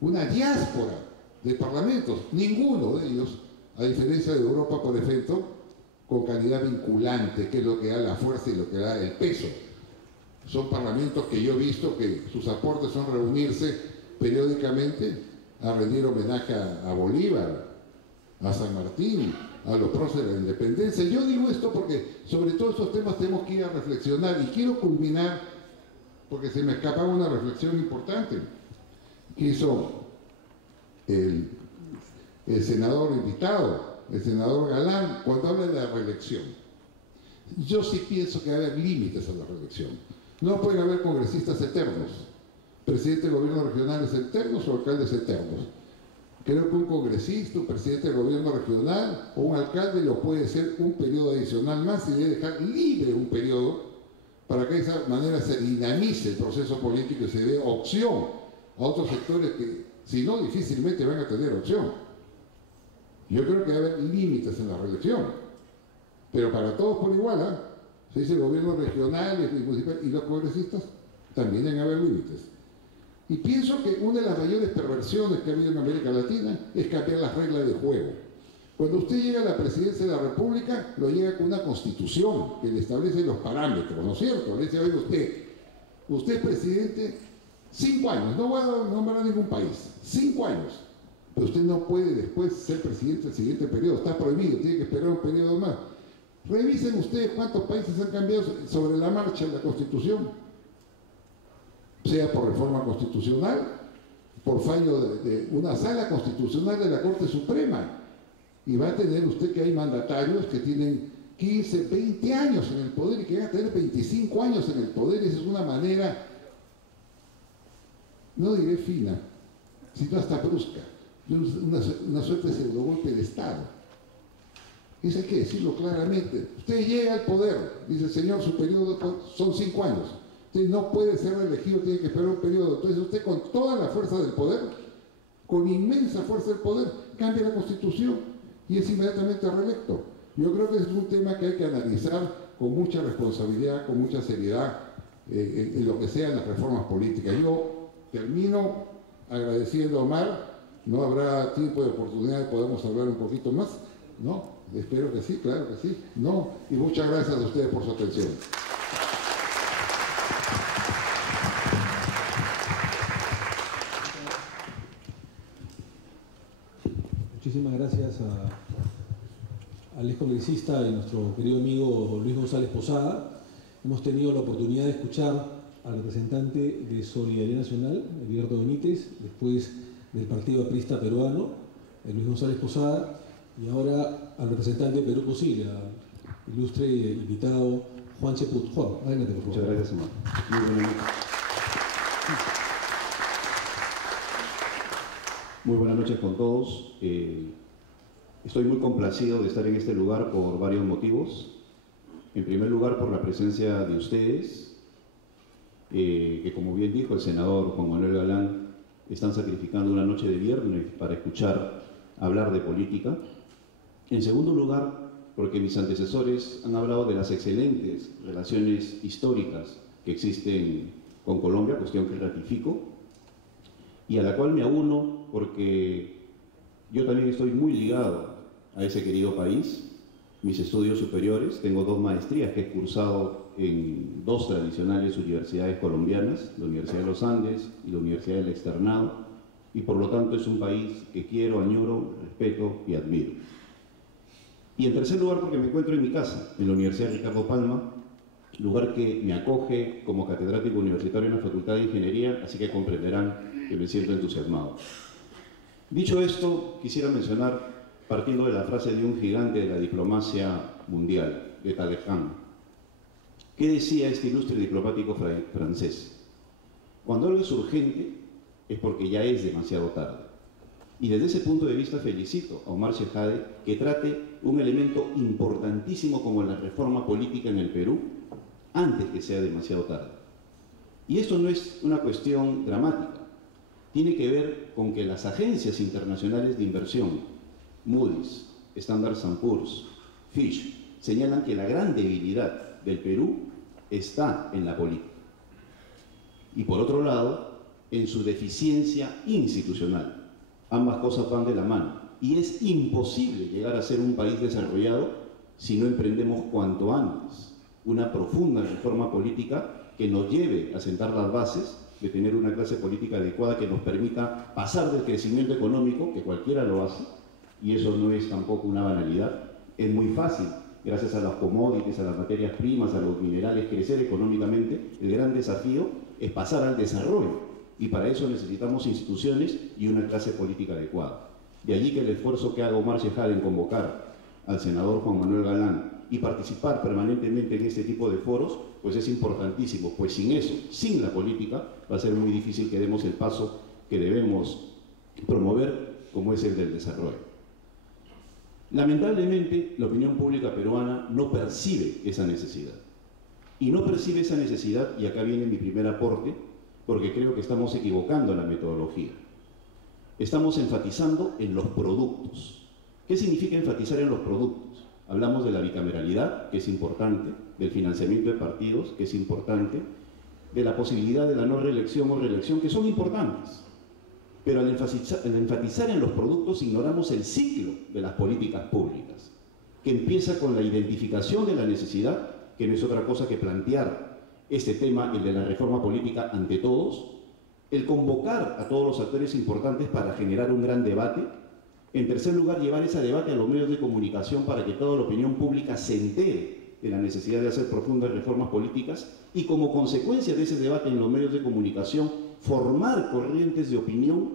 Una diáspora de parlamentos, ninguno de ellos, a diferencia de Europa, por ejemplo, con calidad vinculante, que es lo que da la fuerza y lo que da el peso. Son parlamentos que yo he visto que sus aportes son reunirse periódicamente a rendir homenaje a Bolívar, a San Martín, a los próceres de la independencia. Yo digo esto porque sobre todos estos temas tenemos que ir a reflexionar, y quiero culminar, porque se me escapaba una reflexión importante que hizo el senador invitado, el senador Galán, cuando habla de la reelección. Yo sí pienso que debe haber límites a la reelección. No pueden haber congresistas eternos, presidente de gobierno regionales eternos o alcaldes eternos. Creo que un congresista, un presidente de gobierno regional o un alcalde lo puede ser un periodo adicional más y debe dejar libre un periodo para que de esa manera se dinamice el proceso político y se dé opción a otros sectores que, si no, difícilmente van a tener opción. Yo creo que debe haber límites en la reelección, pero para todos por igual, ¿eh? Se dice gobiernos regionales y municipales, y los congresistas también deben haber límites. Y pienso que una de las mayores perversiones que ha habido en América Latina es cambiar las reglas de juego. Cuando usted llega a la presidencia de la República, lo llega con una constitución que le establece los parámetros, ¿no es cierto? Le dice, oiga, usted es presidente 5 años, no voy a nombrar a ningún país, 5 años. Pero usted no puede después ser presidente del siguiente periodo, está prohibido, tiene que esperar un periodo más. Revisen ustedes cuántos países han cambiado sobre la marcha la Constitución, sea por reforma constitucional, por fallo de una sala constitucional de la Corte Suprema. Y va a tener usted que hay mandatarios que tienen 15, 20 años en el poder y que van a tener 25 años en el poder. Esa es una manera, no diré fina, sino hasta brusca, una suerte de pseudogolpe de Estado. Eso hay que decirlo claramente. Usted llega al poder, dice, señor, su periodo son 5 años. Usted no puede ser reelegido, tiene que esperar un periodo. Entonces usted, con toda la fuerza del poder, con inmensa fuerza del poder, cambia la Constitución y es inmediatamente reelecto. Yo creo que es un tema que hay que analizar con mucha responsabilidad, con mucha seriedad, en lo que sean las reformas políticas. Yo termino agradeciendo a Omar. No habrá tiempo de oportunidad, podemos hablar un poquito más, ¿no? Espero que sí, claro que sí. No, y muchas gracias a ustedes por su atención. Muchísimas gracias al excongresista y nuestro querido amigo Luis González Posada. Hemos tenido la oportunidad de escuchar al representante de Solidaridad Nacional, Edgardo Benítez, después del Partido Aprista Peruano, Luis González Posada, y ahora al representante de Perú Posible, al ilustre invitado Juan Cheput. Juan, adelante, por favor. Muchas gracias, Omar. Muy buenas noches con todos. Estoy muy complacido de estar en este lugar por varios motivos. En primer lugar, por la presencia de ustedes, que como bien dijo el senador Juan Manuel Galán, están sacrificando una noche de viernes para escuchar hablar de política. En segundo lugar, porque mis antecesores han hablado de las excelentes relaciones históricas que existen con Colombia, cuestión que ratifico, y a la cual me auno porque yo también estoy muy ligado a ese querido país. Mis estudios superiores, tengo 2 maestrías que he cursado en 2 tradicionales universidades colombianas, la Universidad de los Andes y la Universidad del Externado, y por lo tanto es un país que quiero, añoro, respeto y admiro. Y en tercer lugar, porque me encuentro en mi casa, en la Universidad Ricardo Palma, lugar que me acoge como catedrático universitario en la Facultad de Ingeniería, así que comprenderán que me siento entusiasmado. Dicho esto, quisiera mencionar, partiendo de la frase de un gigante de la diplomacia mundial, de Talleyrand, ¿qué decía este ilustre diplomático francés? Cuando algo es urgente es porque ya es demasiado tarde. Y desde ese punto de vista felicito a Omar Shejade que trate un elemento importantísimo como la reforma política en el Perú antes que sea demasiado tarde. Y esto no es una cuestión dramática, tiene que ver con que las agencias internacionales de inversión, Moody's, Standard & Poor's, Fitch, señalan que la gran debilidad del Perú está en la política. Y por otro lado, en su deficiencia institucional. Ambas cosas van de la mano. Y es imposible llegar a ser un país desarrollado si no emprendemos cuanto antes una profunda reforma política que nos lleve a sentar las bases de tener una clase política adecuada que nos permita pasar del crecimiento económico, que cualquiera lo hace, y eso no es tampoco una banalidad. Es muy fácil, gracias a las commodities, a las materias primas, a los minerales, crecer económicamente. El gran desafío es pasar al desarrollo, y para eso necesitamos instituciones y una clase política adecuada. De allí que el esfuerzo que haga Omar Shejade en convocar al senador Juan Manuel Galán y participar permanentemente en este tipo de foros, pues es importantísimo, pues sin eso, sin la política, va a ser muy difícil que demos el paso que debemos promover, como es el del desarrollo. Lamentablemente, la opinión pública peruana no percibe esa necesidad. Y no percibe esa necesidad, y acá viene mi primer aporte, porque creo que estamos equivocando la metodología. Estamos enfatizando en los productos. ¿Qué significa enfatizar en los productos? Hablamos de la bicameralidad, que es importante, del financiamiento de partidos, que es importante, de la posibilidad de la no reelección o reelección, que son importantes. Pero al enfatizar en los productos ignoramos el ciclo de las políticas públicas, que empieza con la identificación de la necesidad, que no es otra cosa que plantear este tema, el de la reforma política, ante todos, el convocar a todos los actores importantes para generar un gran debate. En tercer lugar, llevar ese debate a los medios de comunicación para que toda la opinión pública se entere de la necesidad de hacer profundas reformas políticas y, como consecuencia de ese debate en los medios de comunicación, formar corrientes de opinión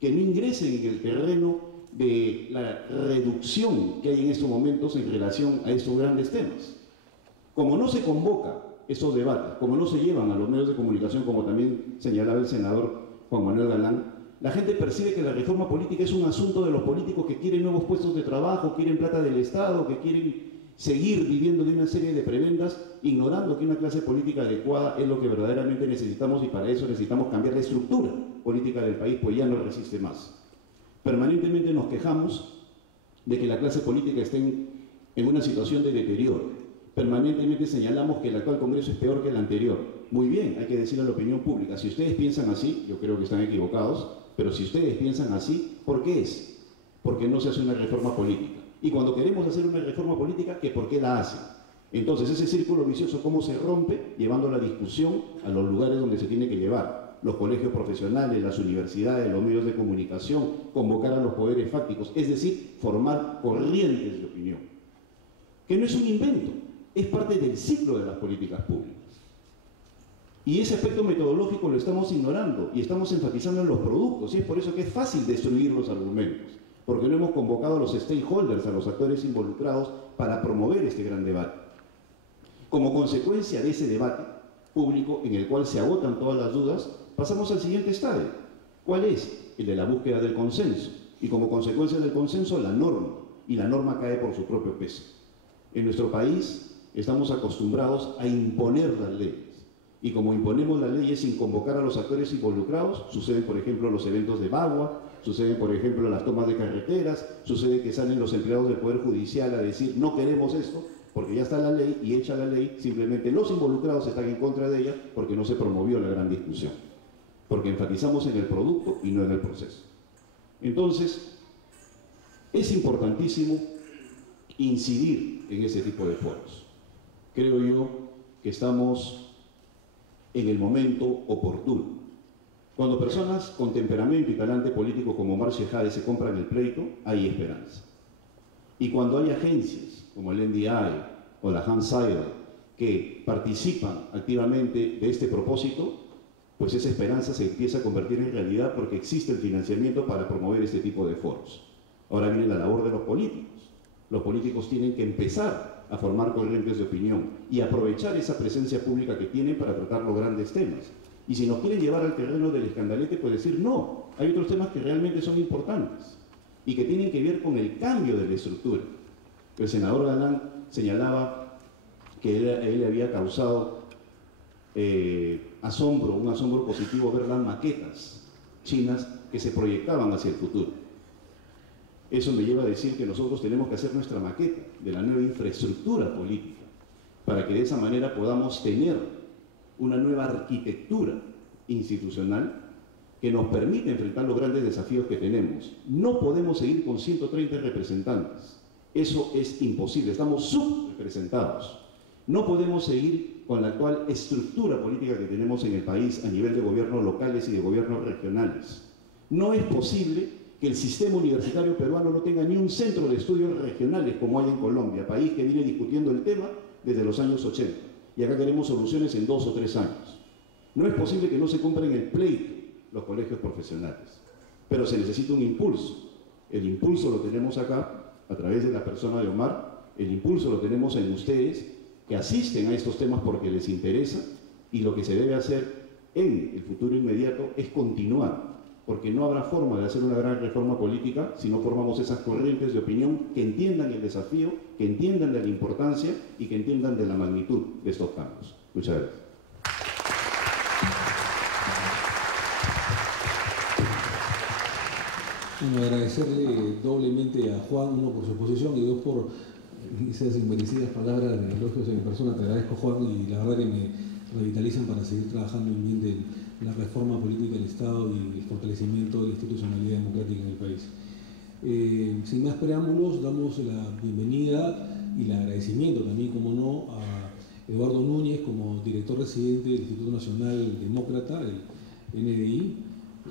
que no ingresen en el terreno de la reducción que hay en estos momentos en relación a estos grandes temas. Como no se convoca esos debates, como no se llevan a los medios de comunicación, como también señalaba el senador Juan Manuel Galán, la gente percibe que la reforma política es un asunto de los políticos que quieren nuevos puestos de trabajo, quieren plata del Estado, que quieren seguir viviendo de una serie de prebendas, ignorando que una clase política adecuada es lo que verdaderamente necesitamos, y para eso necesitamos cambiar la estructura política del país, pues ya no resiste más. Permanentemente nos quejamos de que la clase política esté en una situación de deterioro. Permanentemente señalamos que el actual Congreso es peor que el anterior. Muy bien, hay que decirle a la opinión pública, si ustedes piensan así, yo creo que están equivocados, pero si ustedes piensan así, ¿por qué es? Porque no se hace una reforma política. Y cuando queremos hacer una reforma política, ¿que por qué la hacen? Entonces, ese círculo vicioso, ¿cómo se rompe? Llevando la discusión a los lugares donde se tiene que llevar. Los colegios profesionales, las universidades, los medios de comunicación, convocar a los poderes fácticos, es decir, formar corrientes de opinión. Que no es un invento, es parte del ciclo de las políticas públicas. Y ese aspecto metodológico lo estamos ignorando y estamos enfatizando en los productos, y es por eso que es fácil destruir los argumentos, porque no hemos convocado a los stakeholders, a los actores involucrados, para promover este gran debate. Como consecuencia de ese debate público, en el cual se agotan todas las dudas, pasamos al siguiente estadio. ¿Cuál es? El de la búsqueda del consenso. Y como consecuencia del consenso, la norma. Y la norma cae por su propio peso. En nuestro país estamos acostumbrados a imponer las leyes. Y como imponemos las leyes sin convocar a los actores involucrados, suceden, por ejemplo, los eventos de Bagua, suceden, por ejemplo, las tomas de carreteras, sucede que salen los empleados del Poder Judicial a decir no queremos esto, porque ya está la ley y hecha la ley, simplemente los involucrados están en contra de ella porque no se promovió la gran discusión, porque enfatizamos en el producto y no en el proceso. Entonces, es importantísimo incidir en ese tipo de foros. Creo yo que estamos en el momento oportuno. Cuando personas con temperamento y talante político como Omar Shejade se compran el pleito, hay esperanza. Y cuando hay agencias como el NDI o la Hans Seidel que participan activamente de este propósito, pues esa esperanza se empieza a convertir en realidad porque existe el financiamiento para promover este tipo de foros. Ahora viene la labor de los políticos. Los políticos tienen que empezar a formar corrientes de opinión y aprovechar esa presencia pública que tienen para tratar los grandes temas. Y si nos quieren llevar al terreno del escandalete, pues decir no, hay otros temas que realmente son importantes y que tienen que ver con el cambio de la estructura. El senador Galán señalaba que él había causado asombro, un asombro positivo ver las maquetas chinas que se proyectaban hacia el futuro. Eso me lleva a decir que nosotros tenemos que hacer nuestra maqueta de la nueva infraestructura política para que de esa manera podamos tener una nueva arquitectura institucional que nos permita enfrentar los grandes desafíos que tenemos. No podemos seguir con 130 representantes. Eso es imposible, estamos subrepresentados. No podemos seguir con la actual estructura política que tenemos en el país a nivel de gobiernos locales y de gobiernos regionales. No es posible que el sistema universitario peruano no tenga ni un centro de estudios regionales como hay en Colombia, país que viene discutiendo el tema desde los años 80. Y acá queremos soluciones en 2 o 3 años. No es posible que no se compren el pleito los colegios profesionales, pero se necesita un impulso. El impulso lo tenemos acá, a través de la persona de Omar, el impulso lo tenemos en ustedes, que asisten a estos temas porque les interesa, y lo que se debe hacer en el futuro inmediato es continuar, porque no habrá forma de hacer una gran reforma política si no formamos esas corrientes de opinión que entiendan el desafío, que entiendan de la importancia y que entiendan de la magnitud de estos cambios. Muchas gracias. Bueno, agradecerle doblemente a Juan, uno por su exposición y dos por esas inmerecidas palabras de elogios en mi persona. Te agradezco, Juan, y la verdad que me revitalizan para seguir trabajando en bien de la reforma política del Estado y el fortalecimiento de la institucionalidad democrática en el país. Sin más preámbulos, damos la bienvenida y el agradecimiento también, como no, a Eduardo Núñez como director residente del Instituto Nacional Demócrata, el NDI.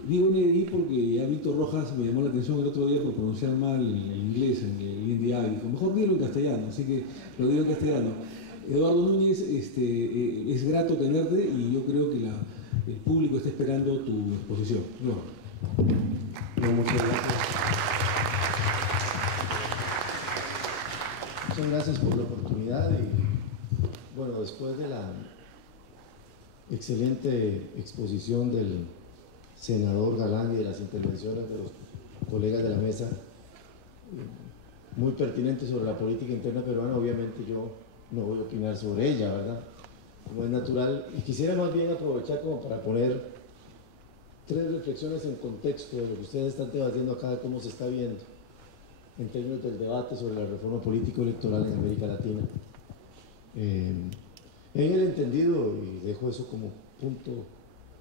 Digo NDI porque ya Víctor Rojas me llamó la atención el otro día por pronunciar mal el inglés, en el NDI, dijo, mejor dilo en castellano, así que lo digo en castellano. Eduardo Núñez, es grato tenerte y yo creo que el público está esperando tu exposición. No, muchas gracias. Muchas gracias por la oportunidad y bueno, después de la excelente exposición del senador Galán y de las intervenciones de los colegas de la mesa, muy pertinentes sobre la política interna peruana, obviamente yo no voy a opinar sobre ella, ¿verdad? Como es natural, y quisiera más bien aprovechar como para poner 3 reflexiones en contexto de lo que ustedes están debatiendo acá, de cómo se está viendo en términos del debate sobre la reforma político-electoral en América Latina. En el entendido, y dejo eso como punto,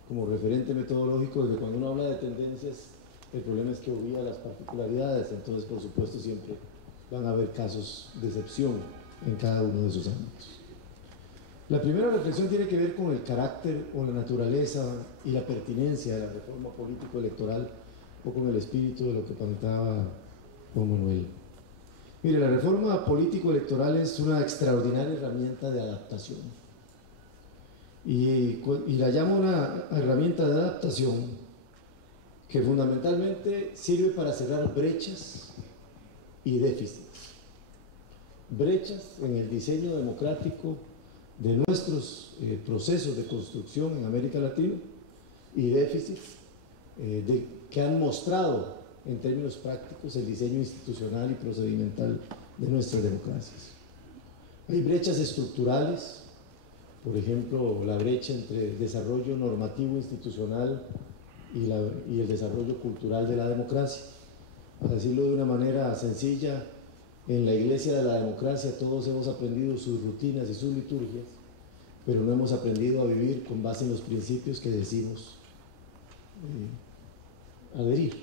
como referente metodológico, de que cuando uno habla de tendencias, el problema es que obvia las particularidades, entonces por supuesto siempre van a haber casos de excepción en cada uno de esos ámbitos. La primera reflexión tiene que ver con el carácter o la naturaleza y la pertinencia de la reforma político-electoral, o con el espíritu de lo que planteaba Juan Manuel. Mire, la reforma político-electoral es una extraordinaria herramienta de adaptación. Y la llamo una herramienta de adaptación que fundamentalmente sirve para cerrar brechas y déficits. Brechas en el diseño democrático de nuestros procesos de construcción en América Latina y déficits que han mostrado en términos prácticos el diseño institucional y procedimental de nuestras democracias. Hay brechas estructurales por ejemplo, la brecha entre el desarrollo normativo institucional y el desarrollo cultural de la democracia. Para decirlo de una manera sencilla, en la iglesia de la democracia todos hemos aprendido sus rutinas y sus liturgias, pero no hemos aprendido a vivir con base en los principios que decimos adherir.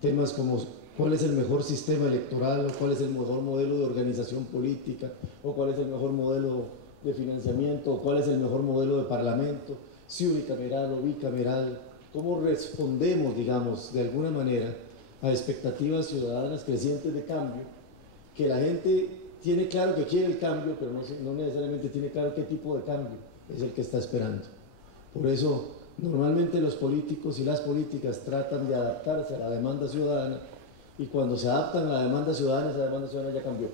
Temas como cuál es el mejor sistema electoral, o cuál es el mejor modelo de organización política, o cuál es el mejor modelo de financiamiento, o cuál es el mejor modelo de parlamento, si unicameral o bicameral, cómo respondemos, digamos, de alguna manera a expectativas ciudadanas crecientes de cambio, que la gente tiene claro que quiere el cambio, pero no necesariamente tiene claro qué tipo de cambio es el que está esperando. Por eso, normalmente los políticos y las políticas tratan de adaptarse a la demanda ciudadana, y cuando se adaptan a la demanda ciudadana, esa demanda ciudadana ya cambió.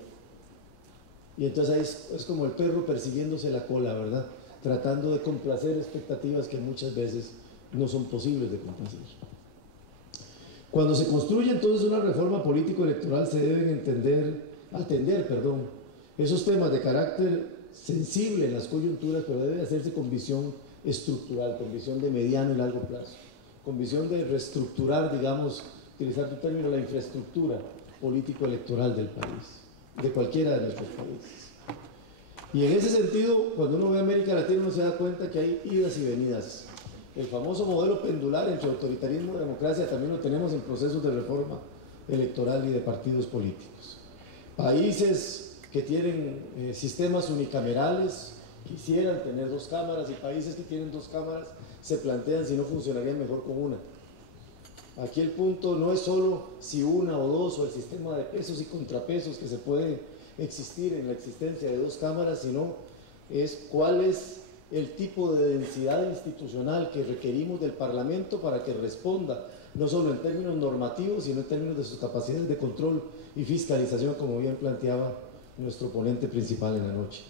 Y entonces ahí es como el perro persiguiéndose la cola, ¿verdad? Tratando de complacer expectativas que muchas veces no son posibles de complacer. Cuando se construye entonces una reforma político-electoral, se deben atender esos temas de carácter sensible en las coyunturas, pero debe hacerse con visión estructural, con visión de mediano y largo plazo, con visión de reestructurar, digamos, utilizar tu término, la infraestructura político-electoral del país, de cualquiera de nuestros países. Y en ese sentido, cuando uno ve América Latina, uno se da cuenta que hay idas y venidas. El famoso modelo pendular entre autoritarismo y democracia también lo tenemos en procesos de reforma electoral y de partidos políticos. Países que tienen sistemas unicamerales quisieran tener 2 cámaras, y países que tienen 2 cámaras se plantean si no funcionarían mejor con una. Aquí el punto no es solo si una o 2 o el sistema de pesos y contrapesos que se puede existir en la existencia de 2 cámaras, sino es cuál es el tipo de densidad institucional que requerimos del Parlamento para que responda, no solo en términos normativos, sino en términos de sus capacidades de control y fiscalización, como bien planteaba nuestro ponente principal en la noche.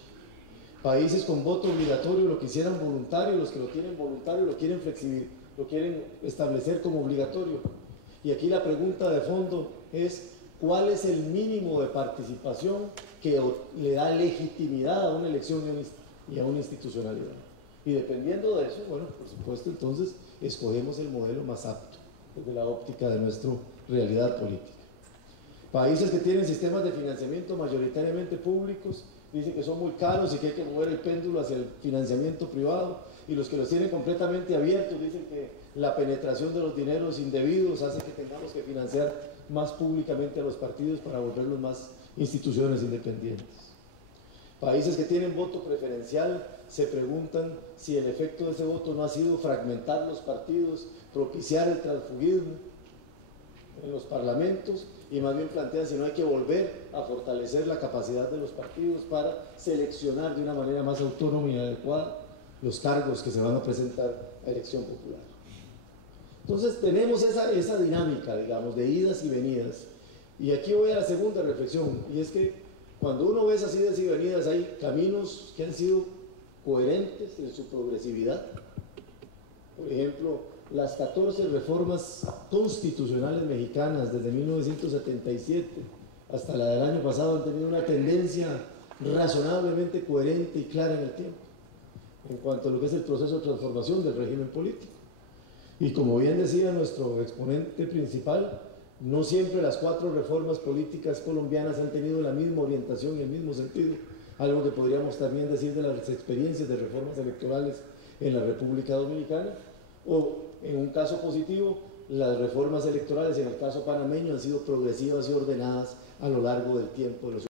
Países con voto obligatorio lo quisieran voluntario, los que lo tienen voluntario lo quieren lo quieren establecer como obligatorio. Y aquí la pregunta de fondo es: ¿cuál es el mínimo de participación que le da legitimidad a una elección y a una institucionalidad? Y dependiendo de eso, bueno, por supuesto, entonces escogemos el modelo más apto desde la óptica de nuestra realidad política. Países que tienen sistemas de financiamiento mayoritariamente públicos dicen que son muy caros y que hay que mover el péndulo hacia el financiamiento privado, y los que los tienen completamente abiertos dicen que la penetración de los dineros indebidos hace que tengamos que financiar más públicamente a los partidos para volverlos más instituciones independientes. Países que tienen voto preferencial se preguntan si el efecto de ese voto no ha sido fragmentar los partidos, propiciar el transfugismo en los parlamentos, y más bien plantean si no hay que volver a fortalecer la capacidad de los partidos para seleccionar de una manera más autónoma y adecuada los cargos que se van a presentar a elección popular. Entonces tenemos esa dinámica, digamos, de idas y venidas. Y aquí voy a la segunda reflexión, y es que cuando uno ve esas idas y venidas, hay caminos que han sido coherentes en su progresividad. Por ejemplo, las 14 reformas constitucionales mexicanas desde 1977 hasta la del año pasado han tenido una tendencia razonablemente coherente y clara en el tiempo en cuanto a lo que es el proceso de transformación del régimen político. Y como bien decía nuestro exponente principal, no siempre las 4 reformas políticas colombianas han tenido la misma orientación y el mismo sentido, algo que podríamos también decir de las experiencias de reformas electorales en la República Dominicana, o en un caso positivo, las reformas electorales en el caso panameño han sido progresivas y ordenadas a lo largo del tiempo de los